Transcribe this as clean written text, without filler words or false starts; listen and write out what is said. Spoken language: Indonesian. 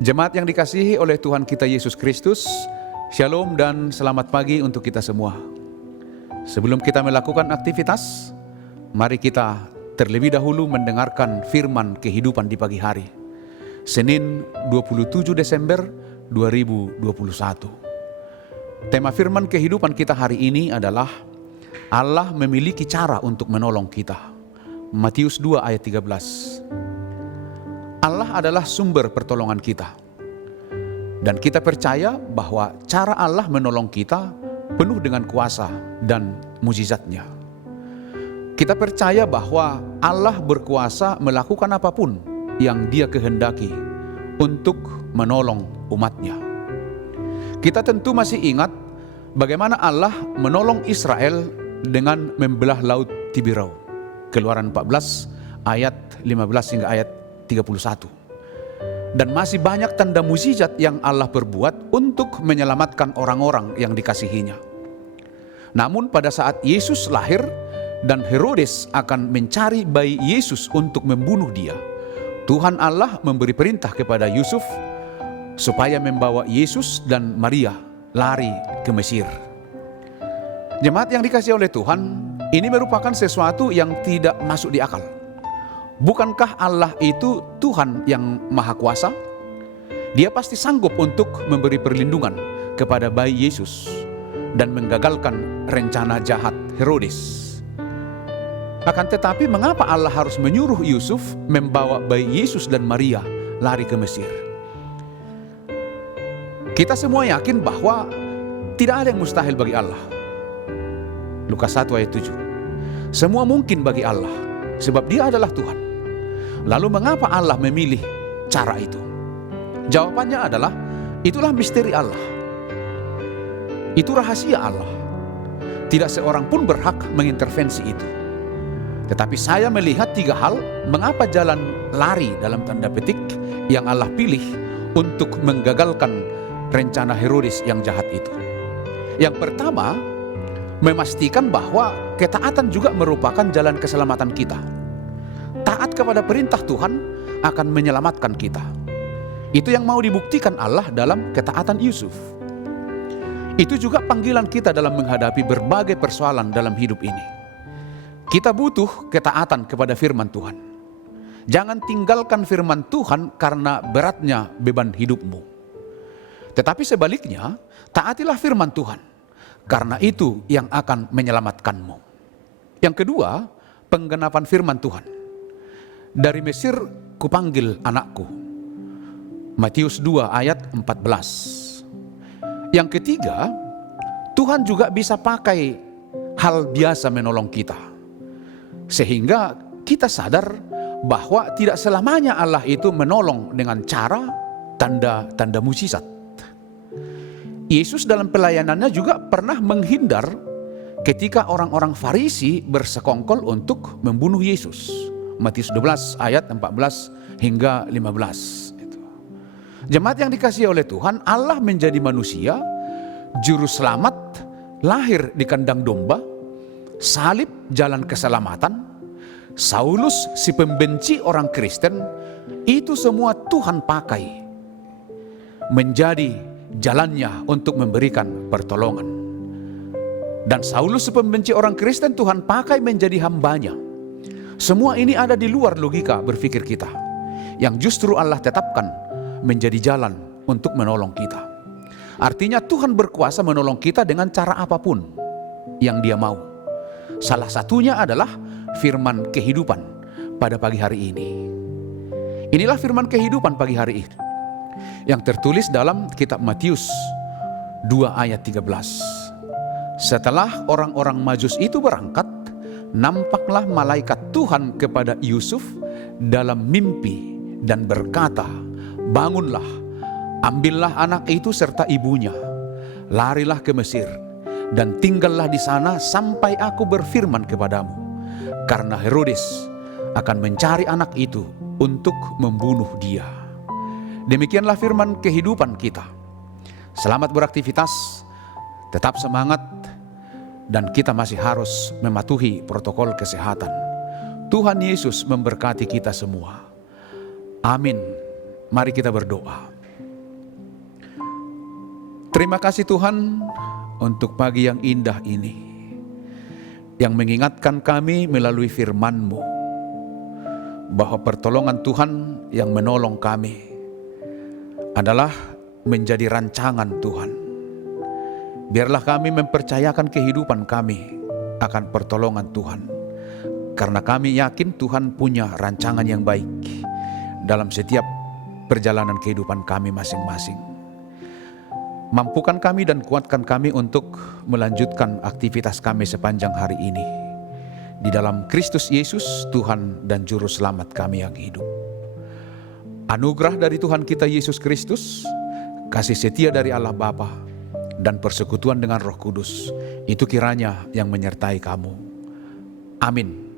Jemaat yang dikasihi oleh Tuhan kita Yesus Kristus, Shalom dan selamat pagi untuk kita semua. Sebelum kita melakukan aktivitas, mari kita terlebih dahulu mendengarkan firman kehidupan di pagi hari, Senin 27 Desember 2021. Tema firman kehidupan kita hari ini adalah Allah memiliki cara untuk menolong kita. Matius 2 ayat 13. Allah adalah sumber pertolongan kita. Dan kita percaya bahwa cara Allah menolong kita penuh dengan kuasa dan mukjizatnya. Kita percaya bahwa Allah berkuasa melakukan apapun yang Dia kehendaki untuk menolong umatnya. Kita tentu masih ingat bagaimana Allah menolong Israel dengan membelah laut Tiberau. Keluaran 14 ayat 15 hingga ayat 31. Dan masih banyak tanda mukjizat yang Allah perbuat untuk menyelamatkan orang-orang yang dikasihinya. Namun pada saat Yesus lahir dan Herodes akan mencari bayi Yesus untuk membunuh dia, Tuhan Allah memberi perintah kepada Yusuf supaya membawa Yesus dan Maria lari ke Mesir. Jemaat yang dikasihi oleh Tuhan, ini merupakan sesuatu yang tidak masuk di akal. Bukankah Allah itu Tuhan yang Maha Kuasa? Dia pasti sanggup untuk memberi perlindungan kepada bayi Yesus dan menggagalkan rencana jahat Herodes. Akan tetapi mengapa Allah harus menyuruh Yusuf membawa bayi Yesus dan Maria lari ke Mesir? Kita semua yakin bahwa tidak ada yang mustahil bagi Allah. Lukas 1 ayat 7. Semua mungkin bagi Allah, sebab Dia adalah Tuhan. Lalu mengapa Allah memilih cara itu? Jawabannya adalah, itulah misteri Allah. Itu rahasia Allah. Tidak seorang pun berhak mengintervensi itu. Tetapi saya melihat 3 hal mengapa jalan lari dalam tanda petik yang Allah pilih untuk menggagalkan rencana Herodes yang jahat itu. Yang pertama, memastikan bahwa ketaatan juga merupakan jalan keselamatan kita. Taat kepada perintah Tuhan akan menyelamatkan kita. Itu yang mau dibuktikan Allah dalam ketaatan Yusuf. Itu juga panggilan kita dalam menghadapi berbagai persoalan dalam hidup ini. Kita butuh ketaatan kepada firman Tuhan. Jangan tinggalkan firman Tuhan karena beratnya beban hidupmu. Tetapi sebaliknya, taatilah firman Tuhan, karena itu yang akan menyelamatkanmu. Yang kedua, penggenapan firman Tuhan. Dari Mesir kupanggil anakku. Matius 2 ayat 14. Yang ketiga, Tuhan juga bisa pakai hal biasa menolong kita. Sehingga kita sadar bahwa tidak selamanya Allah itu menolong dengan cara tanda-tanda mukjizat. Yesus dalam pelayanannya juga pernah menghindar ketika orang-orang Farisi bersekongkol untuk membunuh Yesus. Matius 12 ayat 14 hingga 15. Jemaat yang dikasihi oleh Tuhan, Allah menjadi manusia, juru selamat, lahir di kandang domba, salib jalan keselamatan, Saulus si pembenci orang Kristen, itu semua Tuhan pakai menjadi jalannya untuk memberikan pertolongan. Dan Saulus si pembenci orang Kristen Tuhan pakai menjadi hambanya. Semua ini ada di luar logika berpikir kita, yang justru Allah tetapkan menjadi jalan untuk menolong kita. Artinya Tuhan berkuasa menolong kita dengan cara apapun yang Dia mau. Salah satunya adalah firman kehidupan pada pagi hari ini. Inilah firman kehidupan pagi hari ini yang tertulis dalam kitab Matius 2 ayat 13. Setelah orang-orang Majus itu berangkat, nampaklah malaikat Tuhan kepada Yusuf dalam mimpi dan berkata, "Bangunlah, ambillah anak itu serta ibunya, larilah ke Mesir dan tinggallah di sana sampai aku berfirman kepadamu, karena Herodes akan mencari anak itu untuk membunuh dia." Demikianlah firman kehidupan kita. Selamat beraktivitas, tetap semangat, dan kita masih harus mematuhi protokol kesehatan. Tuhan Yesus memberkati kita semua. Amin. Mari kita berdoa. Terima kasih Tuhan untuk pagi yang indah ini, yang mengingatkan kami melalui firman-Mu bahwa pertolongan Tuhan yang menolong kami adalah menjadi rancangan Tuhan. Biarlah kami mempercayakan kehidupan kami akan pertolongan Tuhan, karena kami yakin Tuhan punya rancangan yang baik dalam setiap perjalanan kehidupan kami masing-masing. Mampukan kami dan kuatkan kami untuk melanjutkan aktivitas kami sepanjang hari ini di dalam Kristus Yesus, Tuhan dan Juru Selamat kami yang hidup. Anugerah dari Tuhan kita Yesus Kristus, kasih setia dari Allah Bapa, dan persekutuan dengan Roh Kudus, itu kiranya yang menyertai kamu. Amin.